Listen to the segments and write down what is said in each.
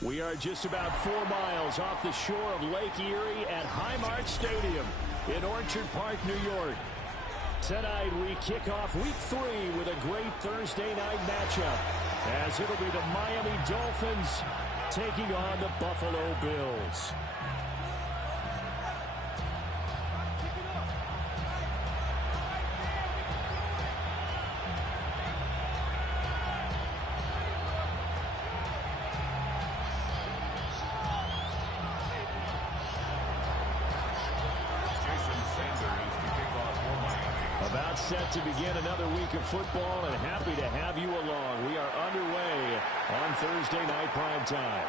We are just about 4 miles off the shore of Lake Erie at Highmark Stadium in Orchard Park, New York. Tonight we kick off week 3 with a great Thursday night matchup, as it'll be the Miami Dolphins taking on the Buffalo Bills. Set to begin another week of football, and happy to have you along. We are underway on Thursday night prime time.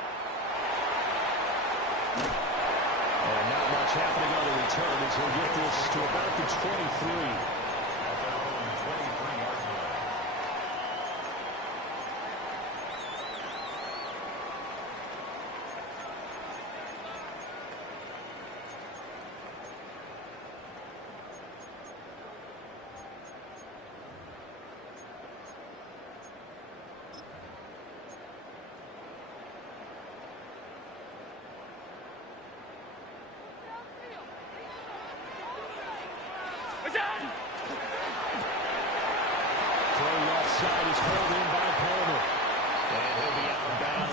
And not much happening on the return as he'll get this to about the 23.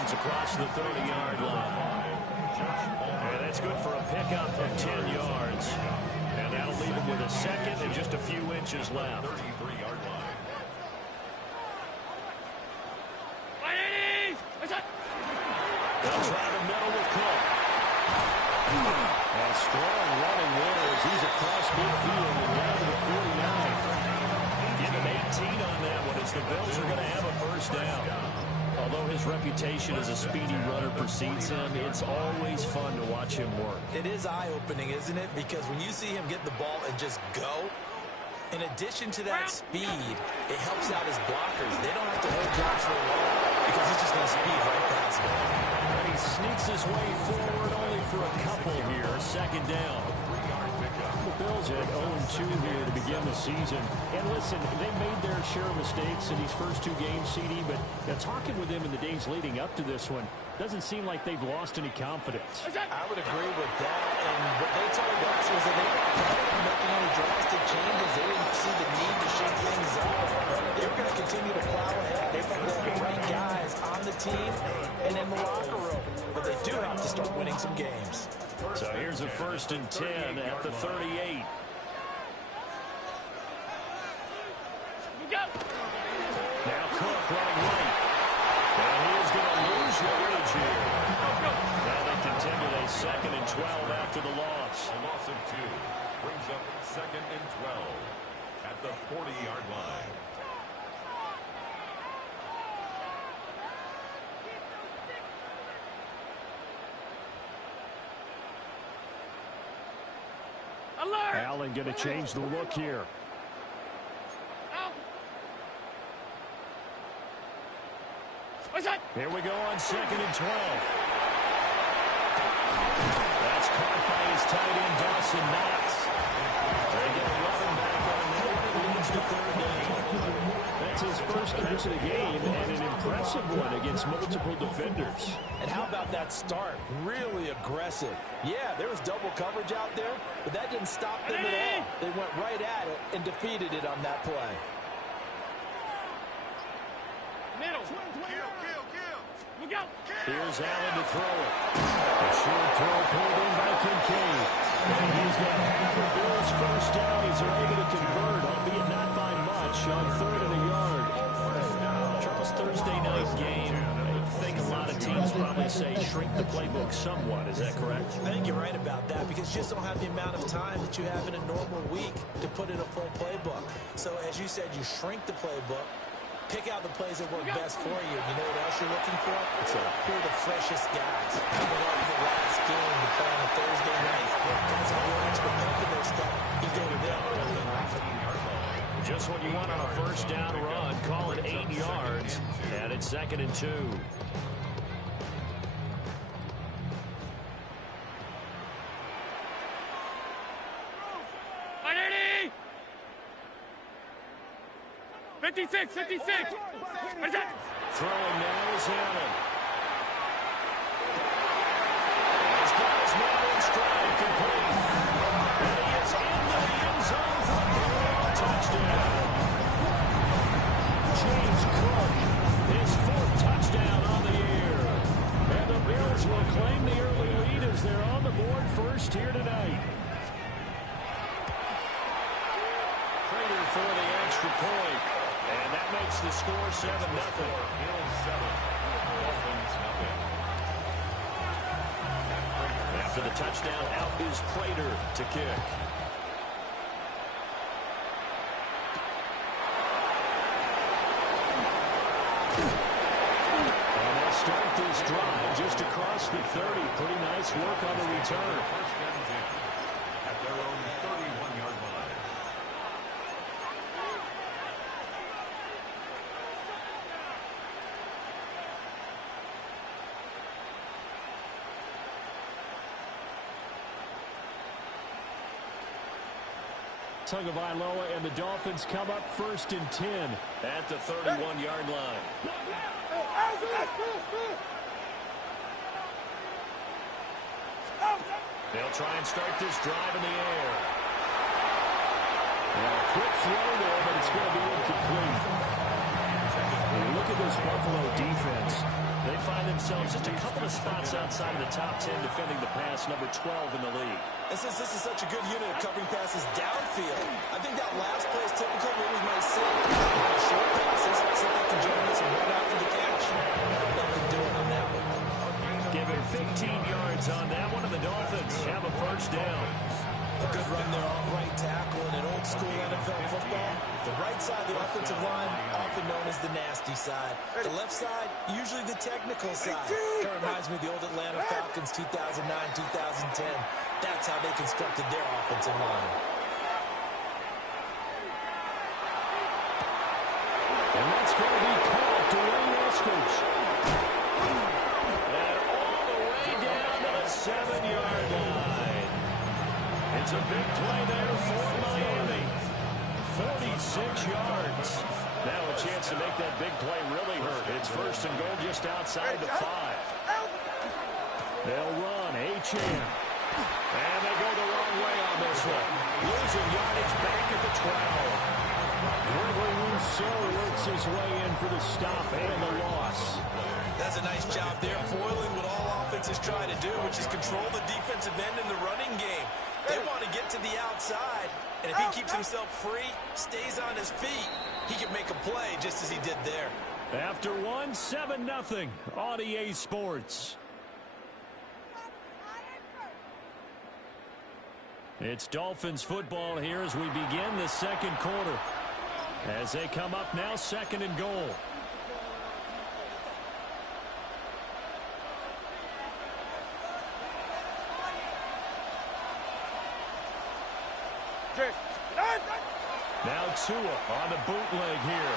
Across the 30-yard line. And that's good for a pickup of 10 yards. And that'll leave him with a second and just a few inches left. 33-yard line. They'll try the middle with Cook. A strong running there as he's across midfield and down to the 49. Give him 18 on that one as the Bills are going to have a first down. Although his reputation as a speedy runner precedes him, it's always fun to watch him work. It is eye-opening, isn't it? Because when you see him get the ball and just go, in addition to that speed, it helps out his blockers. They don't have to hold blocks for long because he's just going to speed right past them. And he sneaks his way forward only for a couple here. Second down. The Bills had 0-2 here to begin the season. And listen, they made their share of mistakes in these first 2 games, CD, but talking with them in the days leading up to this one, doesn't seem like they've lost any confidence. I would agree with that. And what they told us was that they weren't planning on making any drastic changes. They didn't see the need to shake things up. They were going to continue to plow ahead. They felt they had the right guys on the team and in the locker room. But they do have to start winning some games. So here's a 1st and 10 at the 38. Now Cook running right. And he is going to lose yardage here. Now they continue a 2nd and 12 after the loss. A loss of 2 brings up 2nd and 12 at the 40-yard line. Allen going to change the look here. Here we go on 2nd and 12. That's caught by his tight end, Dawson Knox. They get 11 back on that one. It leads to 3rd down. That's his first catch of the game, and an impressive one against multiple defenders. And how about that start? Really aggressive. Yeah, there was double coverage out there, but that didn't stop them at all. They went right at it and defeated it on that play. Middle. Here's Allen to throw it. A short throw pulled in by Kincaid. And he's got half the Bills' first down. He's able to convert, albeit not by much, on 3rd and a yard. Charles, Thursday night game. I think a lot of teams probably say shrink the playbook somewhat. Is that correct? I think you're right about that because you just don't have the amount of time that you have in a normal week to put in a full playbook. So as you said, you shrink the playbook, pick out the plays that work best for you. You know what else you're looking for? Who are the freshest guys coming out of the last game to play on a Thursday night? Guys have real extra pump in their step. You go to them early and often. Just what you want on a first down run. Call it 8 yards. And it's 2nd and 2. Fifty-six. Throwing now is Allen. He's got his man in stride, complete. And he is into the end zone for a touchdown. James Cook, his 4th touchdown on the year. And the Bills will claim the early lead as they're on the board first here tonight. Prater for the extra point. And that makes the score 7-0. After the touchdown, out is Prater to kick. And they'll start this drive just across the 30. Pretty nice work on the return. First and 10 at their own 31-yard line. Tagovailoa and the Dolphins come up 1st and 10 at the 31-yard line. They'll try and start this drive in the air. Quick throw there, but it's going to be incomplete. Look at this Buffalo defense. They find themselves just a couple of spots outside of the top 10 defending the pass, number 12 in the league. And since this is such a good unit of covering passes downfield, I think that last play is typical of what we might see. Short passes, so they can generate some run after the catch. Nothing doing on that one. Given 15 yards on that one, and the Dolphins have a first down. A good run there off right tackle in an old-school NFL football. The right side of the offensive line, often known as the nasty side. The left side, usually the technical side. Kind of reminds me of the old Atlanta Falcons 2009, 2010. That's how they constructed their offensive line. And that's going to be caught. Dwayne Eskridge. And all the way down to the 7-yard line. It's a big play there for Miami. 46 yards. Now a chance to make that big play really hurt. It's 1st and goal just outside the 5. They'll run. Achane. And they go the wrong way on this one. Losing yardage back at the 12. Gregory Rousseau works his way in for the stop and the loss. That's a nice job there, foiling what all offenses try to do, which is control the defensive end in the running game. They want to get to the outside, and if he keeps himself free, stays on his feet, he can make a play just as he did there. After 7-0 on EA Sports. It's Dolphins football here as we begin the second quarter. As they come up now, 2nd and goal. Now Tua on the bootleg here.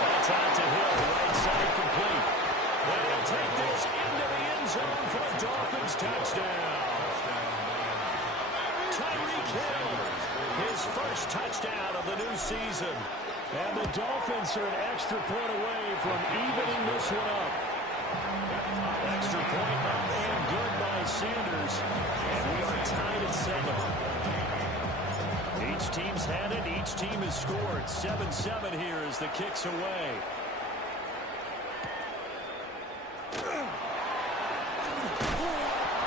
That's out to Hill, right side complete. And he'll take this into the end zone for a Dolphins touchdown. Tyreek Hill, his first touchdown of the new season. And the Dolphins are an extra point away from evening this one up. Extra point up and good by Sanders. And we are tied at 7. Each team's had it. Each team has scored. 7-7 here as the kick's away.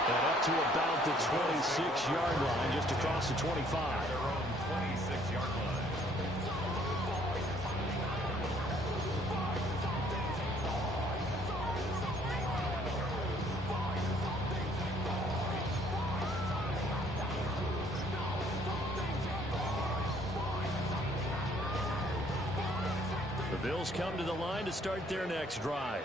And up to about the 26-yard line, just across the 25. Their own 26-yard line. Bills come to the line to start their next drive.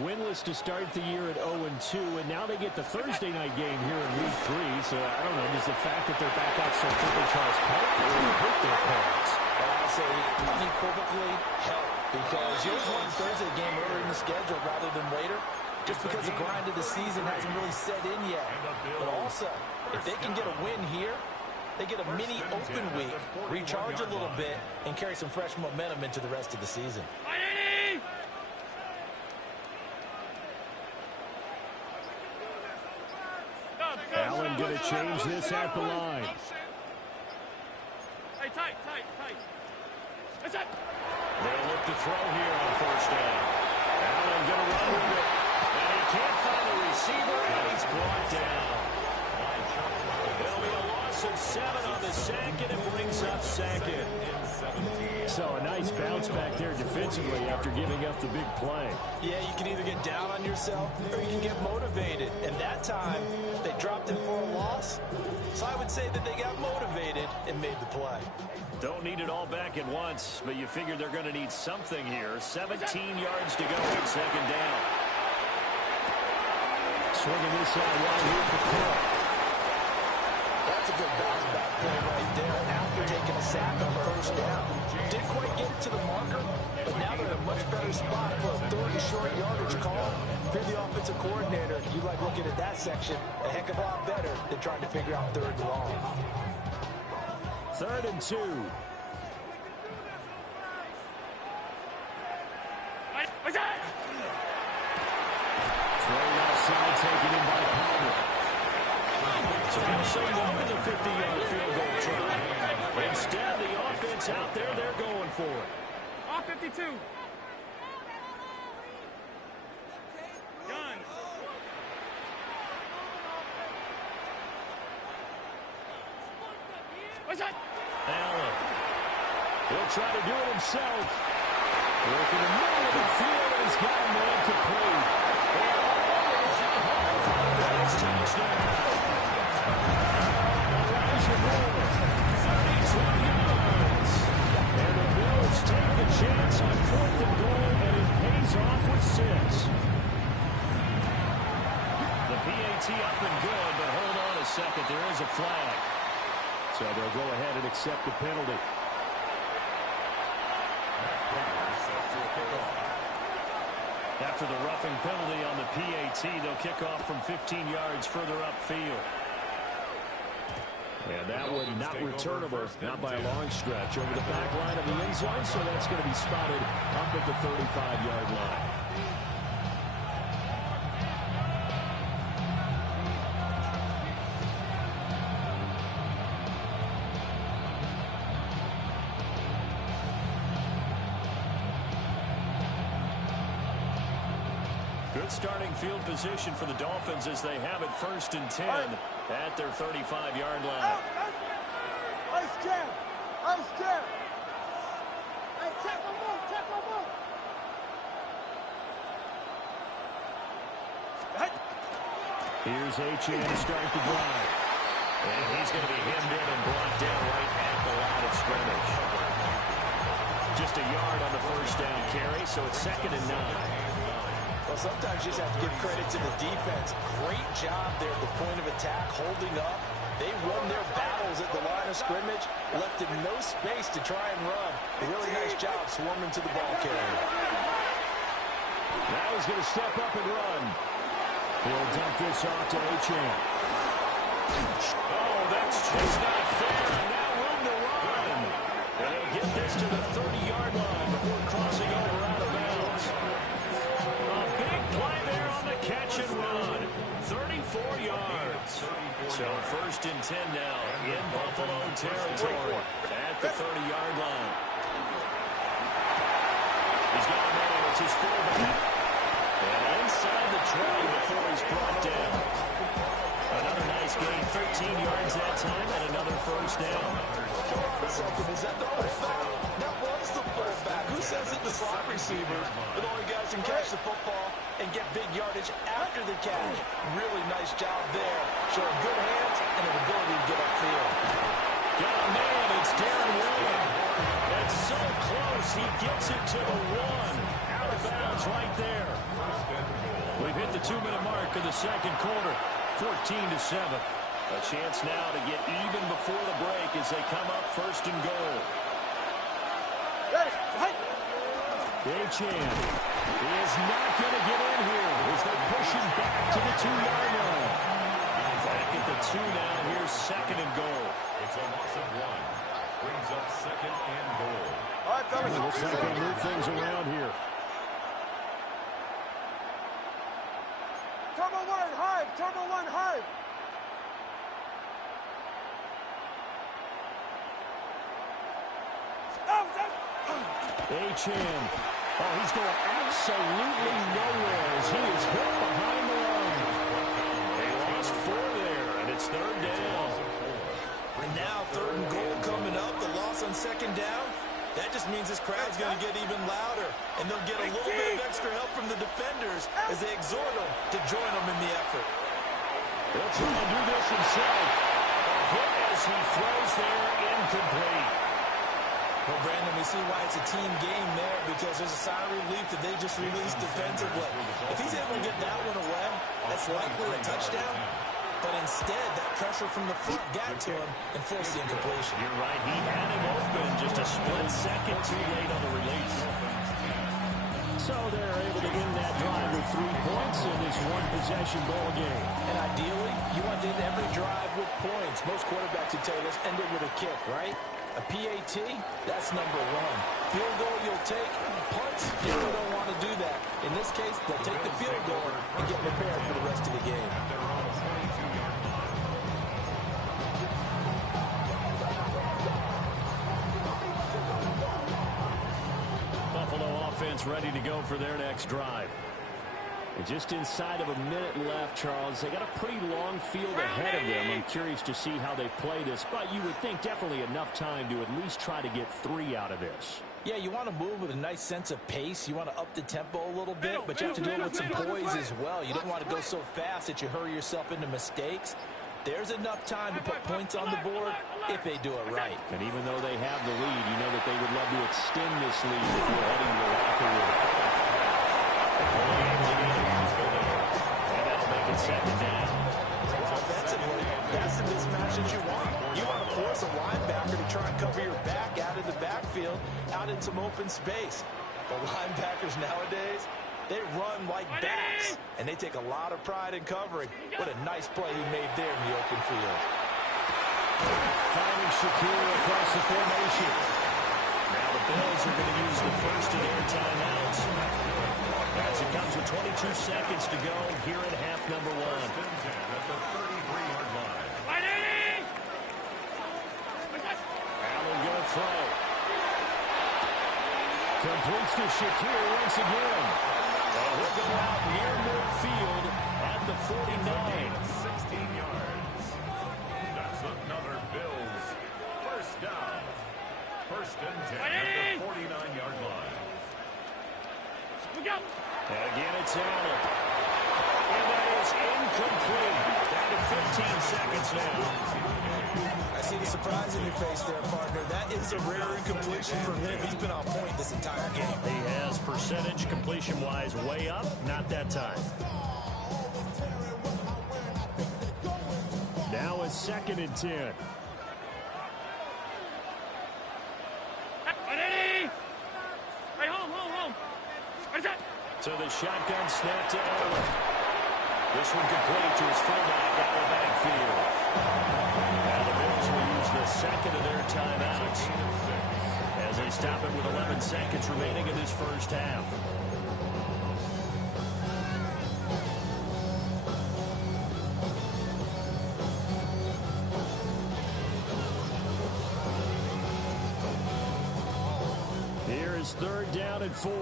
Winless to start the year at 0-2, and now they get the Thursday night game here in Week 3. So, I don't know, does the fact that they're back out so quickly Charles help or hurt their cause? I say unequivocally help, because you always want a Thursday game earlier in the schedule rather than later, just because the grind of the season hasn't really set in yet. But also, if they can get a win here, they get a mini open week, recharge a little bit, and carry some fresh momentum into the rest of the season. Allen going to change this at the line. Hey, tight. That's it. They'll look to throw here on first down. Allen going to run with it. And he can't find the receiver, and he's brought down. There'll be a loss of 7 on the sack, and it brings up second. So a nice bounce back there defensively after giving up the big play. Yeah, you can either get down on yourself or you can get motivated. And that time, they dropped it for a loss. So I would say that they got motivated and made the play. Don't need it all back at once, but you figure they're going to need something here. 17 yards to go on second down. Swinging this out wide here for Cook. That's a good bounce back play right there after taking a sack on first down. Didn't quite get it to the marker, but now they're in a much better spot for a third and short yardage call. If you're the offensive coordinator, you like looking at that section a heck of a lot better than trying to figure out third and long. 3rd and 2. What's that? Thrown outside, taken in by Palmer. So they'll say no to the 50-yard field goal try. Instead, the offense out there, they're going for it. Off 52. Done. What's that? Allen. He'll try to do it himself. Working the middle of the field, and he's got a man complete. Touchdown. Elijah Moore, 32 yards. And the Bills take the chance on 4th and goal, and it pays off with 6. The PAT up and good, but hold on a second. There is a flag. So they'll go ahead and accept the penalty. After the roughing penalty on the PAT, they'll kick off from 15 yards further upfield. And that one not returnable, not by a long stretch, over the back line of the end zone, so that's going to be spotted up at the 35-yard line. Good starting field position for the Dolphins as they have it 1st and 10 at their 35-yard line. Ice jam! Ice jam! Hey, check them out! Check them out! Here's Achane to start the drive. And he's going to be hemmed in and brought down right at the line of scrimmage. Just a yard on the first down carry, so it's 2nd and 9. Well, sometimes you just have to give credit to the defense. Great job there at the point of attack, holding up. They won their battles at the line of scrimmage, left in no space to try and run. A really nice job swarming to the ball carrier. Now he's going to step up and run. He'll dump this off to Achane. Oh, that's just not fair. And now room to run. And he'll get this to the 30-yard line before crossing over out of bounds. A big play there on the catch and run. 34 yards. So 1st and 10 now in Buffalo territory at the 30-yard line. He's got a man. It's his fullback. And inside the 20 before he's brought down. Another nice gain, 13 yards that time, and another first down. Hold on a second, is that the fullback? That was the fullback. Who says it? The slot receivers. But only guys can catch the football and get big yardage after the catch. Really nice job there. Showing good hands and an ability to get upfield. Got a man, it's Darren Williams. It's so close. He gets it to the one. Out of bounds right there. We've hit the 2-minute mark of the second quarter. 14-7. A chance now to get even before the break as they come up first and goal. Chan is not going to get in here as they push him back to the 2-yard line. Back at the 2 now. Here's second and goal. It's a loss of 1. Brings up second and goal. All right, fellas. It looks like they move things around here. Turbo 1, hard. Turbo 1, hard. Chan. Oh, he's going absolutely nowhere as he is hit behind the line. They lost 4 there, and it's third down. And now third and goal coming up. The loss on second down. That just means this crowd's going to get even louder. And they'll get a little bit of extra help from the defenders as they exhort them to join them in the effort. He'll try to do this himself. A hit as he throws there, incomplete. Well, Brandon, we see why it's a team game there because there's a sigh of relief that they just released defensively. If he's able to get that one away, that's likely a touchdown. But instead, that pressure from the front got to him and forced the incompletion. You're right. He had him open just a split second too late on the release. So they're able to end that drive with 3 points in this one-possession ball game. And ideally, you want to end every drive with points. Most quarterbacks would tell you, let's end it with a kick, right? A PAT, that's number 1. Field goal you'll take. Punts, you really don't want to do that. In this case, they'll take the field goal and get prepared for the rest of the game. Buffalo offense ready to go for their next drive. And just inside of a minute left, Charles. They got a pretty long field ahead of them. I'm curious to see how they play this, but you would think definitely enough time to at least try to get 3 out of this. Yeah, you want to move with a nice sense of pace. You want to up the tempo a little bit, but you have to do it with some poise as well. You don't want to go so fast that you hurry yourself into mistakes. There's enough time to put points on the board if they do it right. And even though they have the lead, you know that they would love to extend this lead if you're heading to the locker room. And that'll make it second down. Offensively, that's the mismatch that you want. You want to force a linebacker to try and cover your back out of the backfield, out in some open space. But linebackers nowadays, they run like backs, and they take a lot of pride in covering. What a nice play he made there in the open field. Finding Shakir across the formation. Now the Bills are going to use the first of their timeouts. As it comes with 22 seconds to go here at half number 1. At the 33-yard line. Allen going to throw. Completes to Shakir once again. And he'll go out near midfield at the 49. 16 yards. That's another Bills first down. First and 10 at the 49-yard line. And again, it's Allen. And that is incomplete. Down to 15 seconds now. I see the surprise in your face there, partner. That is a rare incompletion from him. He's been on point this entire game. He has percentage completion-wise way up. Not that time. Now it's second and 10. So the shotgun snap to Allen. This one complete to his fullback out of the backfield. Now the Bills will use the second of their timeouts as they stop it with 11 seconds remaining in this first half. Here is third down and 4.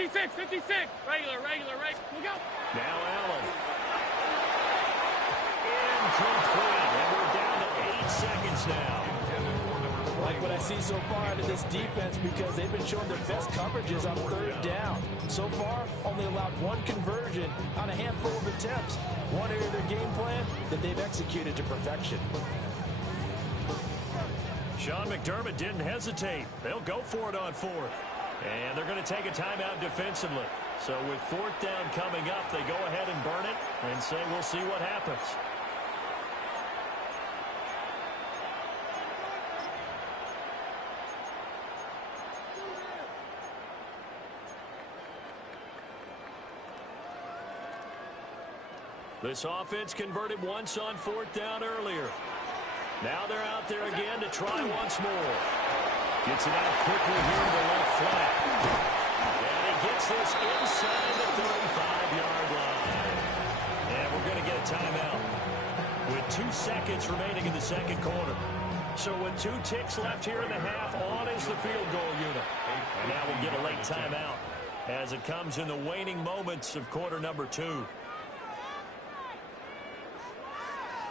Fifty-six. Regular. Look out. Now Allen. Incomplete. And we're down to 8 seconds now. Like what I see so far out of this defense because they've been showing their best coverages on third down. So far, only allowed one conversion on a handful of attempts. One area of their game plan that they've executed to perfection. Sean McDermott didn't hesitate. They'll go for it on fourth. And they're going to take a timeout defensively. So with fourth down coming up, they go ahead and burn it and say we'll see what happens. This offense converted once on fourth down earlier. Now they're out there again to try once more. Gets it out quickly here to the left flat. And he gets this inside the 35-yard line. And we're going to get a timeout with 2 seconds remaining in the second quarter. So with 2 ticks left here in the half, on is the field goal unit. And now we'll get a late timeout as it comes in the waning moments of quarter number 2.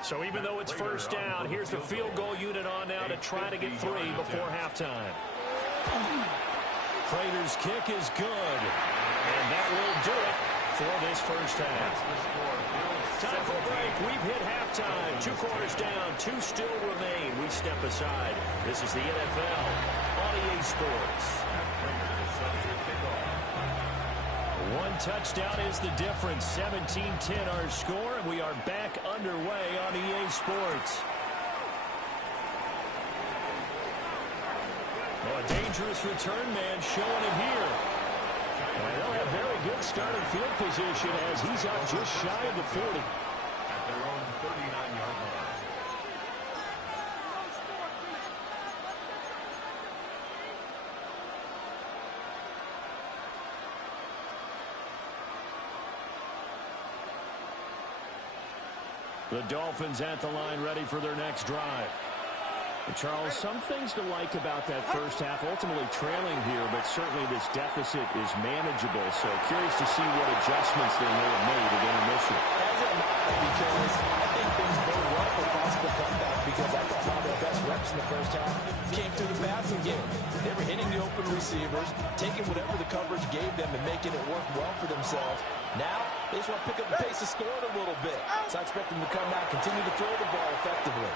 So even though it's first down, here's the field goal unit on now to try to get 3 before halftime. Prater's kick is good. And that will do it for this first half. Time for a break. We've hit halftime. 2 quarters down. 2 still remain. We step aside. This is the NFL on EA Sports. 1 touchdown is the difference. 17-10 our score, and we are back underway on EA Sports. Oh, a dangerous return man showing it here. And they'll have very good starting field position as he's up just shy of the 40. At their own 39-yard line. The Dolphins at the line ready for their next drive. Charles, some things to like about that first half, ultimately trailing here, but certainly this deficit is manageable. So curious to see what adjustments they may have made at intermission. As am I, because I think things bode well for possible comeback because I thought one of their best reps in the first half came through the passing game. They were hitting the open receivers, taking whatever the coverage gave them and making it work well for themselves. Now, they just want to pick up the pace of scoring a little bit. So I expect them to come out, continue to throw the ball effectively.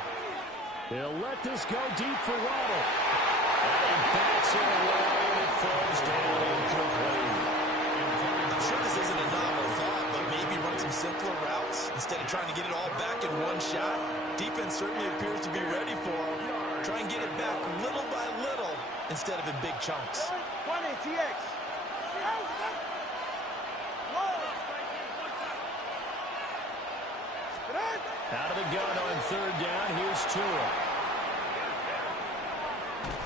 They'll let this go deep for Waddle. And he backs it away, and it falls down incomplete. I'm sure this isn't a novel thought, but maybe run some simpler routes instead of trying to get it all back in one shot. Defense certainly appears to be ready for him. Try and get it back little by little instead of in big chunks. 20, TX. Out of the gun on third down. Here's Tua.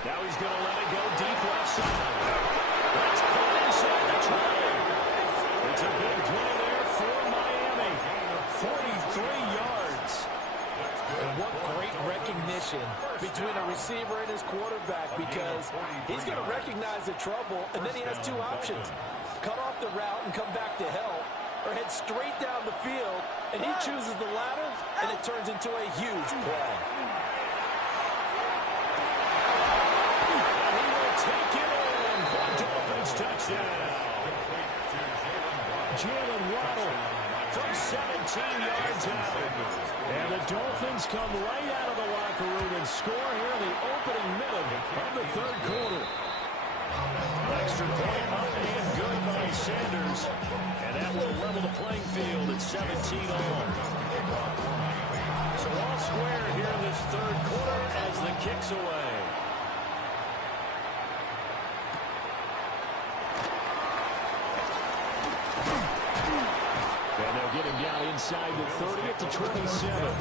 Now he's going to let it go deep left side. That's caught inside the 20. It's a big play there for Miami. 43 yards. And what great recognition between a receiver and his quarterback because he's going to recognize the trouble, and then he has 2 options. Cut off the route and come back to help, or head straight down the field, and he chooses the latter, and it turns into a huge play. And he will take it in for Dolphins touchdown. Jalen Waddle from 17 yards out. And the Dolphins come right out of the locker room and score here in the opening minute of the third quarter. Extra point up and good by Sanders. And that will level the playing field at 17 all. So all square here in this third quarter as the kick's away. And they'll get him down inside the 30 at the 27.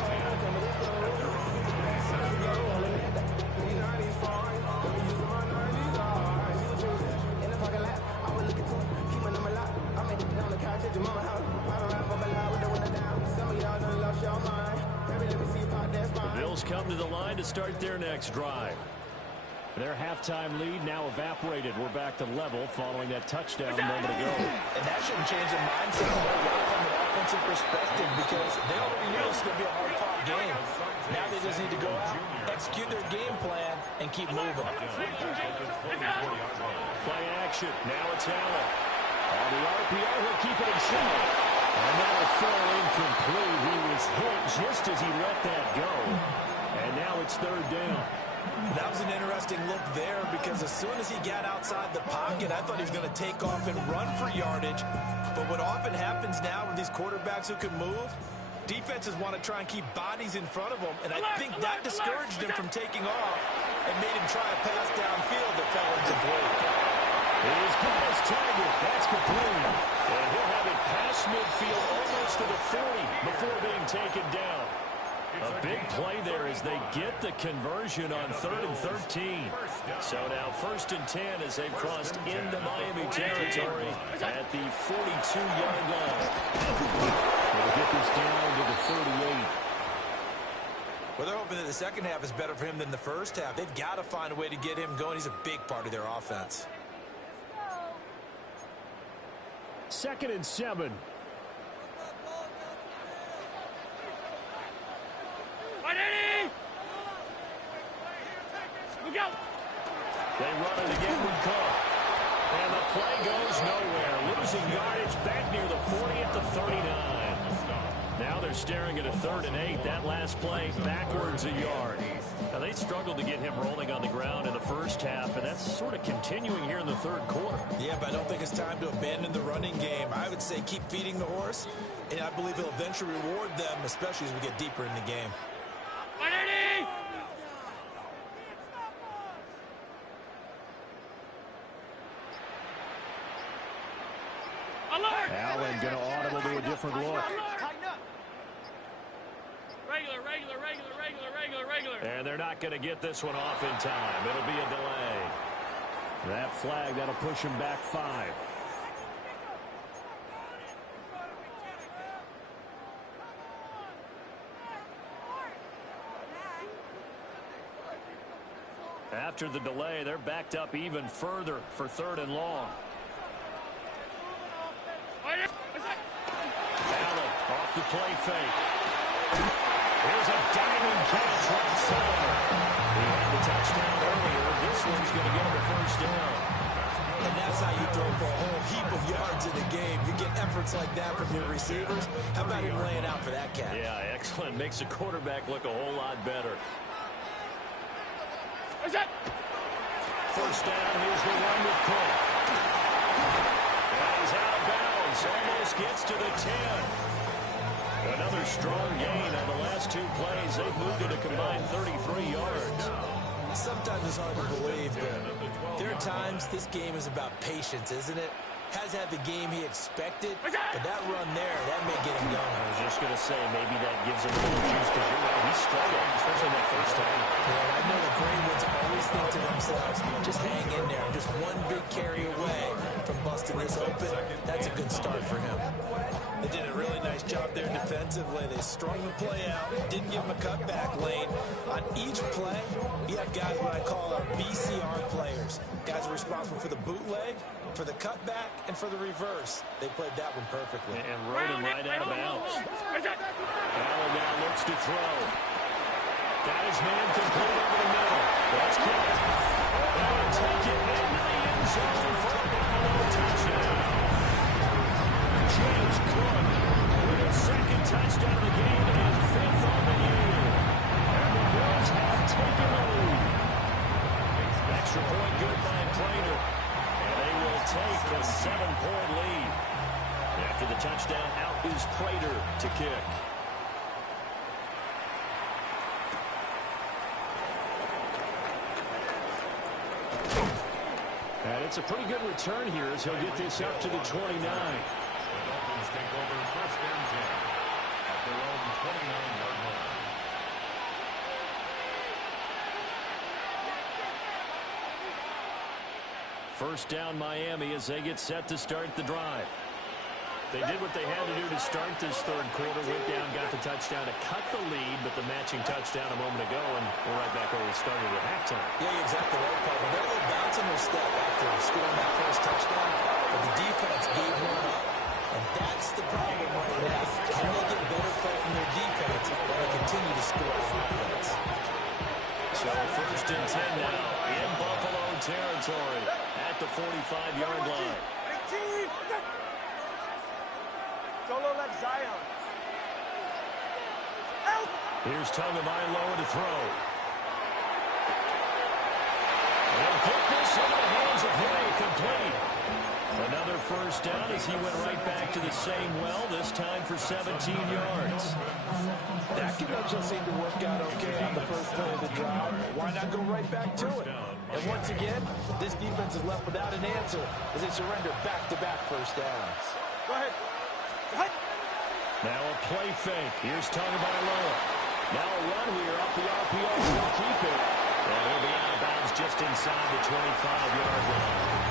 The Bills come to the line to start their next drive. Their halftime lead now evaporated. We're back to level following that touchdown a moment ago. And that shouldn't change the mindset from an offensive perspective because they already knew this was going to be a hard-fought game. Now they just need to go out, execute their game plan, and keep moving. Play action. Now it's Allen. On the RPO, he'll keep it himself. And that'll fall incomplete. He was hit just as he let that go. And now it's third down. That was an interesting look there because as soon as he got outside the pocket, I thought he was going to take off and run for yardage. But what often happens now with these quarterbacks who can move, defenses want to try and keep bodies in front of them, and I think that discouraged him from taking off and made him try a pass downfield that fell incomplete. He's got his target. That's complete. And he'll have it past midfield almost to the 40 before being taken down. A big play there as they get the conversion on 3rd and 13. So now 1st and 10 as they've crossed into Miami territory at the 42-yard line. They'll get this down to the 38. Well, they're hoping that the second half is better for him than the first half. They've got to find a way to get him going. He's a big part of their offense. 2nd and 7. Look out! They run it again with Cook. And the play goes nowhere. Losing yardage back near the 40 at the 39. Now they're staring at a 3rd and 8. That last play backwards a yard. Now they struggled to get him rolling on the ground in the first half, and that's sort of continuing here in the 3rd quarter. Yeah, but I don't think it's time to abandon the running game. I would say keep feeding the horse, and I believe he'll eventually reward them, especially as we get deeper in the game. Allen going to audible to a different look. Regular. And they're not going to get this one off in time. It'll be a delay. That flag, that'll push him back 5. After the delay, they're backed up even further for 3rd and long. Allen off the play fake. Here's a diving catch right side. He had the touchdown earlier. This one's going to get him a 1st down. And that's how you throw for a whole heap of yards in the game. You get efforts like that from your receivers. How about him laying out for that catch? Yeah, excellent. Makes the quarterback look a whole lot better. 1st down. Here's the one with Cook. And he's out of bounds. Almost gets to the 10. Another strong gain on the last 2 plays. They've moved it a combined 33 yards. Sometimes it's hard to believe, but there are times this game is about patience, isn't it? Has had the game he expected, but that run there, that may get him going. I was just going to say, maybe that gives him a little juice because you're right. He struggled, especially that first time. Yeah, I know the great ones always think to themselves, just hang in there. Just one big carry away from busting this open. That's a good start for him. They did a really nice job there defensively. They strung the play out, didn't give him a cutback lane. On each play, you have guys what I call our BCR players. Guys are responsible for the bootleg, for the cutback, and for the reverse. They played that one perfectly. And rode him right out of bounds. Allen now looks to throw. Got his man complete over the middle. That's good. They'll take it into the end zone for a Buffalo touchdown. James Cook with his 2nd touchdown of the game and 5th on the year. And the Bills have taken the lead. Extra point good by Prater. And they will take a 7-point lead. After the touchdown, out is Prater to kick. And it's a pretty good return here as he'll get this up to the 29. The Dolphins take over 1st and 10 at their own 29-yard line. First down Miami as they get set to start the drive. They did what they had to do to start this 3rd quarter. Went down, got the touchdown to cut the lead, but the matching touchdown a moment ago, and we're right back where we started at halftime. Yeah, you're exactly right, partner. They're a little bounce in their step after scoring that first touchdown, but the defense gave one up, and that's the problem right now. Can silence. Here's Tagovailoa to throw. And put this into the hands of Hay, complete. Another first down as he went right back to the same well, this time for 17 yards. That connection seemed to work out okay on the first play of the drive. Why not go right back to it? And once again, this defense is left without an answer as they surrender back-to-back first downs. Go ahead. Go ahead. Now a play fake. Here's Tagovailoa. Now a run here off the RPO. He'll keep it. And he'll be out of bounds just inside the 25-yard line.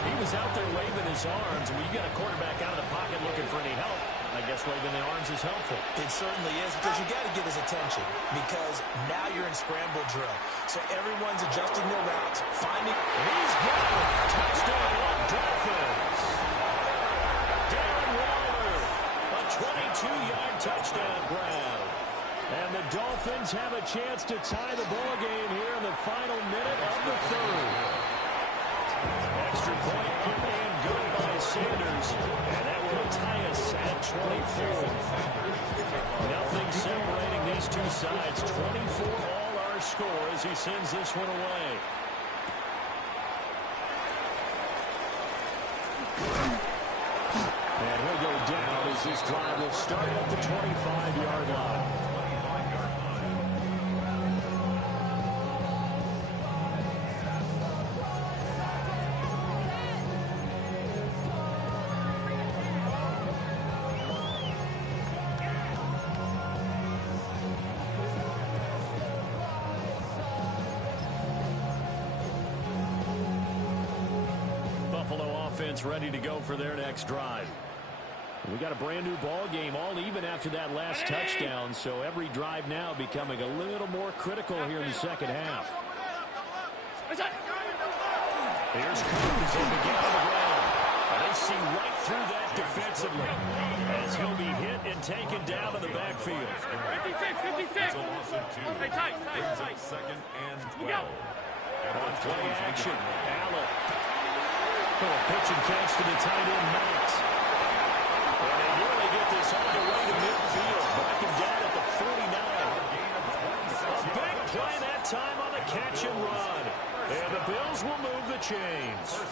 He was out there waving his arms. When you got a quarterback out of the pocket looking for any help, I guess waving the arms is helpful. It certainly is, because you got to get his attention, because now you're in scramble drill. So everyone's adjusting their routes, finding. He's got it. Touchdown, Dolphins. Darren Waller, a 22-yard touchdown grab. And the Dolphins have a chance to tie the ball game here in the final minute of the third. Extra point up and good by Sanders. And that will tie us at 24. Nothing separating these two sides. 24 all our score as he sends this one away. And he'll go down as this drive will start at the 25-yard line. Ready to go for their next drive. We got a brand new ball game, all even after that last touchdown, so every drive now becoming a little more critical here in the second half. Here's Cruz in to get on the ground. And they see right through that defensively as he'll be hit and taken down in the backfield. 56. Hey, tight. Second and 12. On play action, Allen. Oh, pitch and catch to the tight end, Max. And they nearly get this all the way to midfield. Back him down at the 49. A big play that time on the catch and run. And the Bills will move the chains.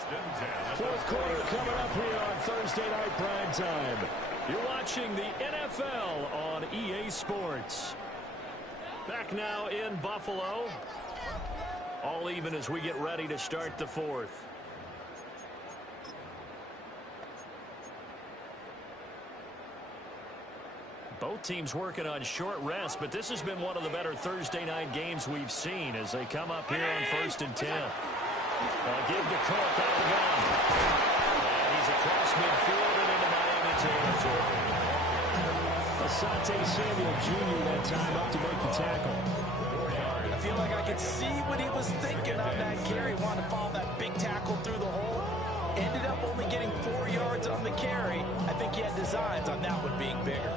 Fourth quarter coming up here on Thursday Night Prime Time. You're watching the NFL on EA Sports. Back now in Buffalo. All even as we get ready to start the fourth. Both teams working on short rest, but this has been one of the better Thursday night games we've seen as they come up here on 1st and 10. Give to Cook out of the gun. And he's across midfield and into Miami territory. Asante Samuel Jr. that time up to make the tackle. I feel like I could see what he was thinking on that carry. Wanted to follow that big tackle through the hole. Ended up only getting 4 yards on the carry. I think he had designs on that one being bigger.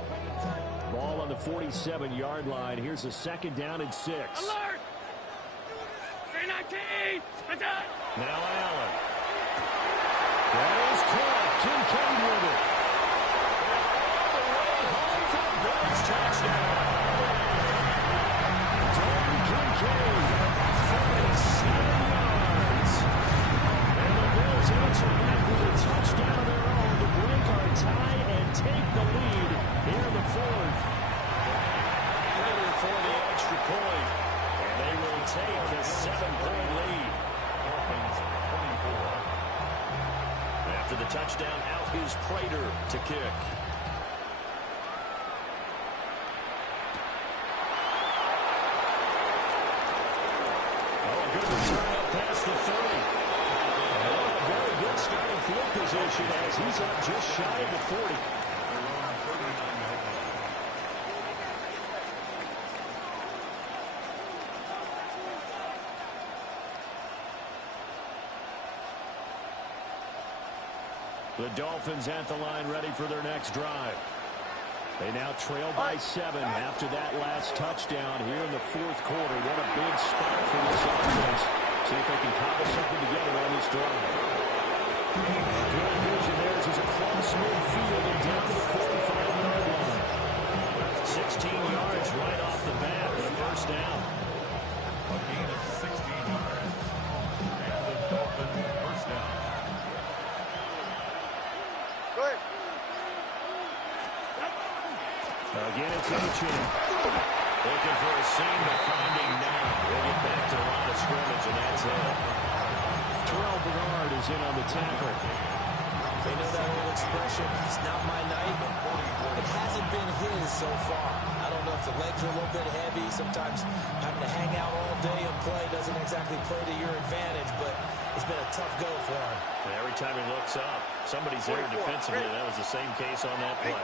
Ball on the 47-yard line. Here's a second down and 6. Alert! 319! Now Allen. That is caught. Kincaid with it. All the way home for the Bills touchdown. Dalton Kincaid, 47 yards. And the Bills answer back with a touchdown of their own to break our tie and take the lead here in the fourth. Prater for the extra point. And they will take a 7-point lead. After the touchdown, out is Prater to kick. Oh, good return up past the 30. Oh, a very good starting field position as he's up just shy of the 40. The Dolphins at the line ready for their next drive. They now trail by 7 after that last touchdown here in the fourth quarter. What a big spot for this offense. See if they can cobble something together on this drive. Good vision there as a claw across midfield and down to the 45-yard line. 16 yards right off the bat and a first down. A gain of 16 yards. And the Dolphins first down. Go ahead. Again, it's Achin. Looking for a seam to finding now. They'll get back to the line of scrimmage, and that's it. Terrell Bernard is in on the tackle. They know that old expression, it's not my night. It hasn't been his so far. I don't know if the legs are a little bit heavy. Sometimes having to hang out all day and play doesn't exactly play to your advantage, but it's been a tough go for him. And every time he looks up, somebody's there defensively. That was the same case on that play.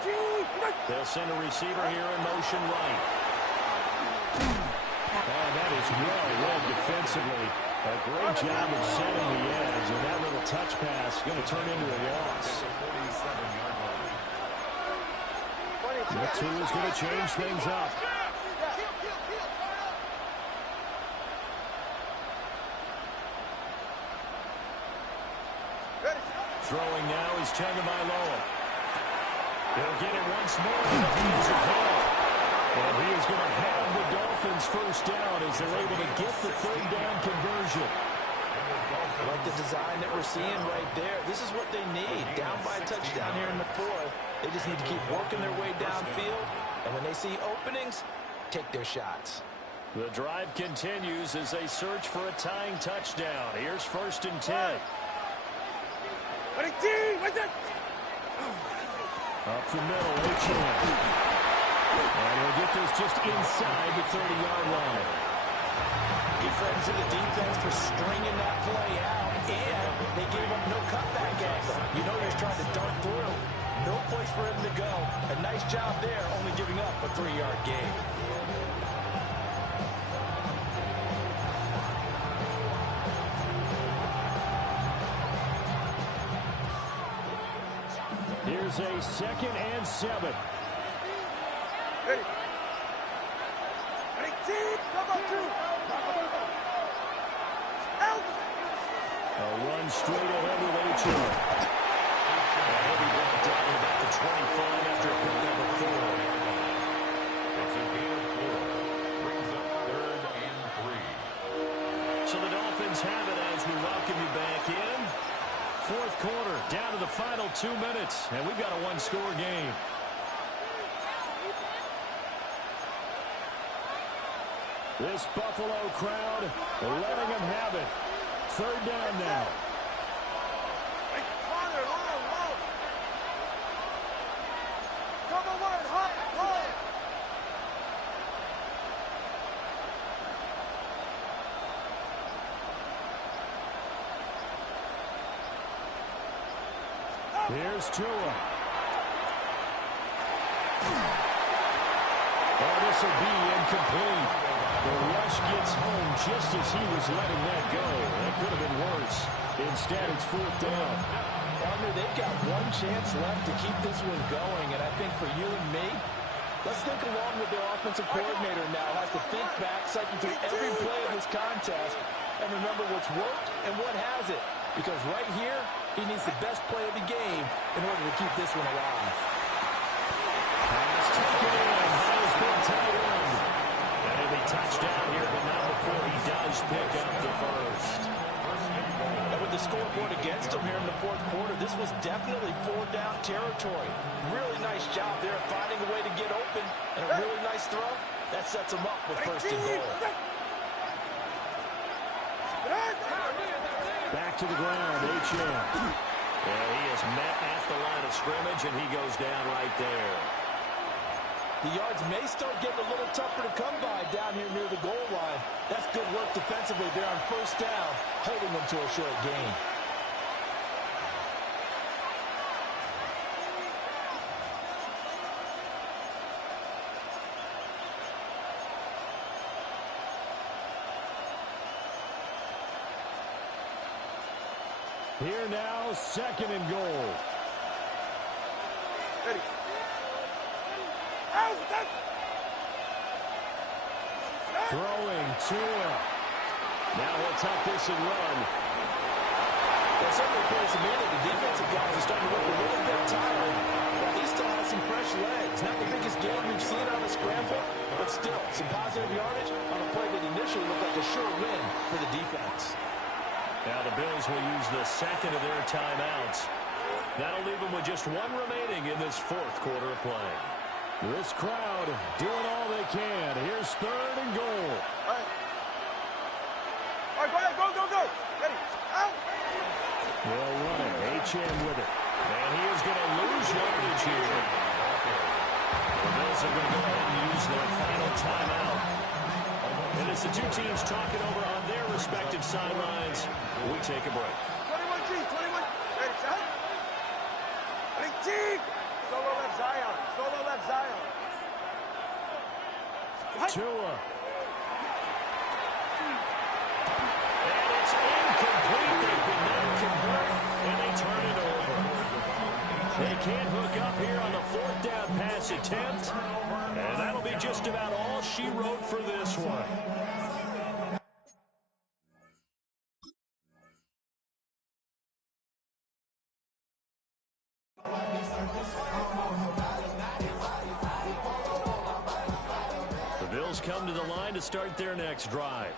They'll send a receiver here in motion right. And that is well read defensively. A great job of setting the edge, and that little touch pass is going to turn into a loss. The two is going to change things up. Throwing now is Tagovailoa. He'll get it once more. He's ahead. And he is going to have the Dolphins first down as they're able to get the third down conversion. I like the design that we're seeing right there. This is what they need. Down by a touchdown here in the fourth. They just need to keep working their way downfield. And when they see openings, take their shots. The drive continues as they search for a tying touchdown. Here's 1st and 10. Up the middle, Achin. And he'll get this just inside the 30-yard line. Give credit to the defense for stringing that play out, and they gave up no cutback angle. You know he's trying to dart through. No place for him to go. A nice job there, only giving up a 3-yard gain. Here's a 2nd and 7. Ready. Come on, two. Out. A run straight ahead with Achin. He'll be brought down at about the 25 after a pickup of 4. It's a gain of 4. Brings up 3rd and 3. So the Dolphins have it as we welcome you back in. 4th quarter, down to the final 2 minutes, and we've got a one-score game. This Buffalo crowd letting them have it. 3rd down now. Come on, hot, hot. Here's Tua. Oh, this will be incomplete. The rush gets home just as he was letting that go. That could have been worse. Instead, it's 4th down. Partner, they've got one chance left to keep this one going, and I think for you and me, let's think along with their offensive coordinator now. Has to think back, cycle through every play of this contest, and remember what's worked and what hasn't. Because right here, he needs the best play of the game in order to keep this one alive. Pass taken in by his big tight end. And he'll be touched down here, but not before he does pick up the first. And with the scoreboard against him here in the 4th quarter, this was definitely 4-down territory. Really nice job there of finding a way to get open, and a really nice throw. That sets him up with 1st and goal. Back to the ground, Achin. Yeah, he is met at the line of scrimmage, and he goes down right there. The yards may start getting a little tougher to come by down here near the goal line. That's good work defensively there on 1st down, holding them to a short gain. Here now, 2nd and goal. Ready. Throwing Tua. Now he'll tuck this and run. That certainly plays him in, and the defensive guys are starting to look a little bit tired. But he still has some fresh legs. Not the biggest game we've seen on a scramble, but still some positive yardage on a play that initially looked like a sure win for the defense. Now the Bills will use the second of their timeouts. That'll leave them with just one remaining in this fourth quarter of play. This crowd doing all they can. Here's third and goal. All right, go ahead, go. Ready, out. They'll run it. HM with it. And he is going to lose yardage here. The Bills are going to go ahead and use their final timeout. And as the two teams talking over on their respective sidelines, we take a break. 21G, 21. Ready, set. Ready, T. Solo left Zion. Tua. And it's incomplete. They could not convert, and they turn it over. They can't hook up here on the fourth down pass attempt. And that'll be just about all she wrote for this one. The Bills come to the line to start their next drive.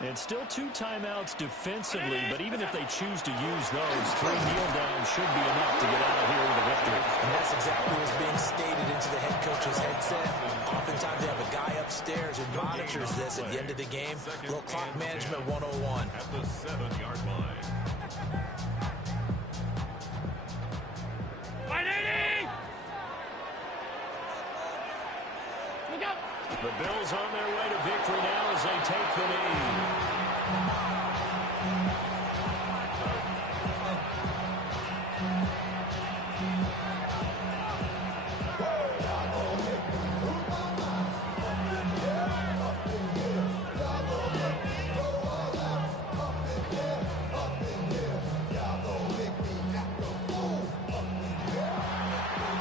And still two timeouts defensively, but even if they choose to use those, 3 kneel downs should be enough to get out of here with a victory. And that's exactly what's being stated into the head coach's headset. Oftentimes they have a guy upstairs who monitors this at the end of the game. Little clock management 101. At the 7-yard line. 180! Look out! The Bills on their way to victory now as they take the lead.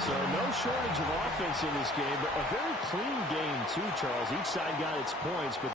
So no shortage of offense in this game, but a very clean game too, Charles. Each side got its points, but